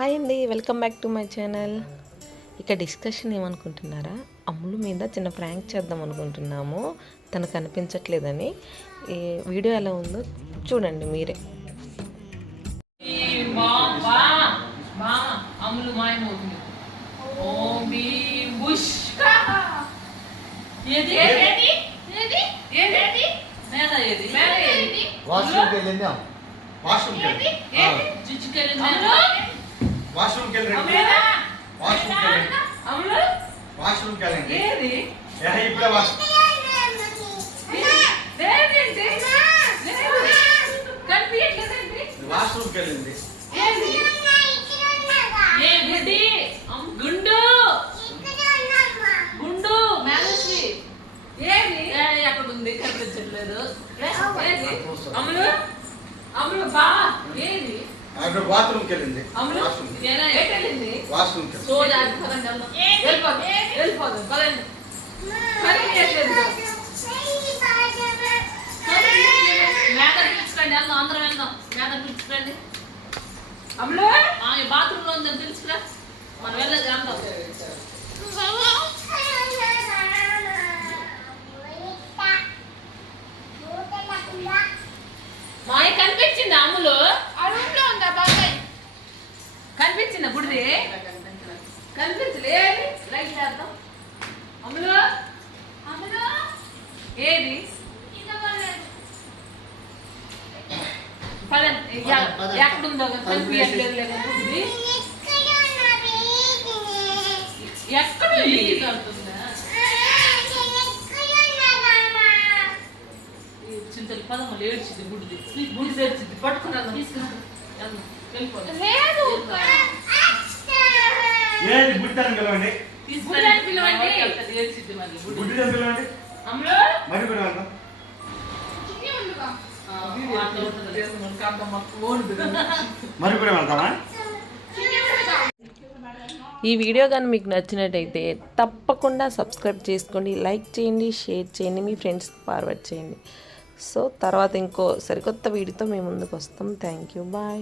Hi అండి welcome back to my channel. ఇక discussion ఏమనుకుంటున్నారా? అమ్ములు మీద చిన్న ప్రాంక్ చేద్దాం అనుకుంటున్నాము. తను కనిపించట్లేదని. ఈ వీడియో ఎలా ఉందో చూడండి మీరే. వాష్రూమ్కి వెళ్ళింది. వాష్రూమ్కి వెళ్ళండి. వాష్రూమ్కి వెళ్ళండి. వాష్రూమ్కి వెళ్ళండి. ఏది? ఏ, ఇప్పుడే వాష్ వాష్రూమ్కి వెళ్ళింది ఏది? గుండు. గుండు ఎక్కడ ఉంది కనిపించట్లేదు. అమ్ములు అమ్ములు బా. ఏది? అక్కడ బాత్రూమ్కి వెళ్ళింది. వాష్రూమ్కి బాత్రూమ్లో ఉందని తెలుసుకురా మనం వెళ్ళేది వెళ్దాం. కనిపించలేదు లైట్ చేద్దాం. ఏది? పదండి ఎ- పద. ఎక్కడుందో కనిపించట్లేదు ఎక్కడ వెళ్తుందా ఈ చింతలు పదమ్మలు ఏడ్చింది బుడిది. బుడిది ఏడ్చింది పట్టుకున్నాను తీసుకురా వెళ్దాం. ఏది బుడ్డాన్ని పిలవండి. బుడ్డిని పిలవండి. అమ్ములు? మరి కూడా వెళ్తామా ఈ వీడియో కానీ మీకు నచ్చినట్టయితే తప్పకుండా సబ్స్క్రైబ్ చేసుకోండి లైక్ చేయండి షేర్ చేయండి మీ ఫ్రెండ్స్కి ఫార్వర్డ్ చేయండి. సో తర్వాత ఇంకో సరికొత్త వీడియోతో మేము ముందుకు వస్తాం. Thank you bye